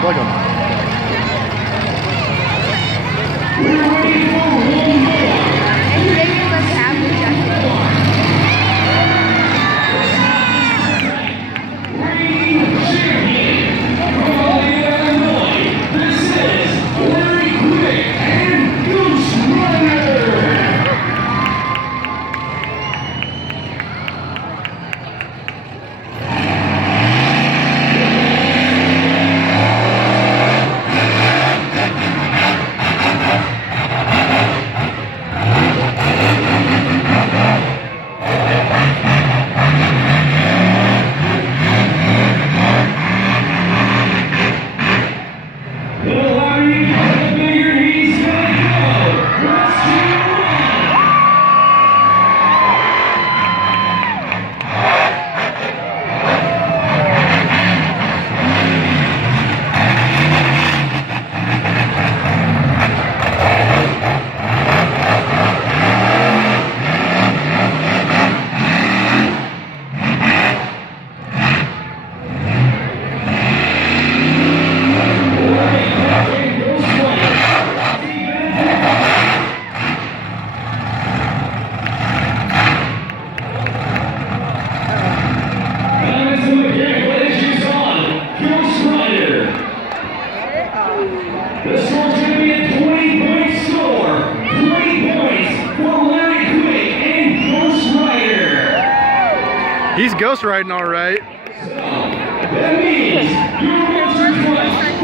Plug them. The score's going to be a 20-point score. 20 points for Larry Quick and Ghost Rider. He's ghost riding all right. So, that means your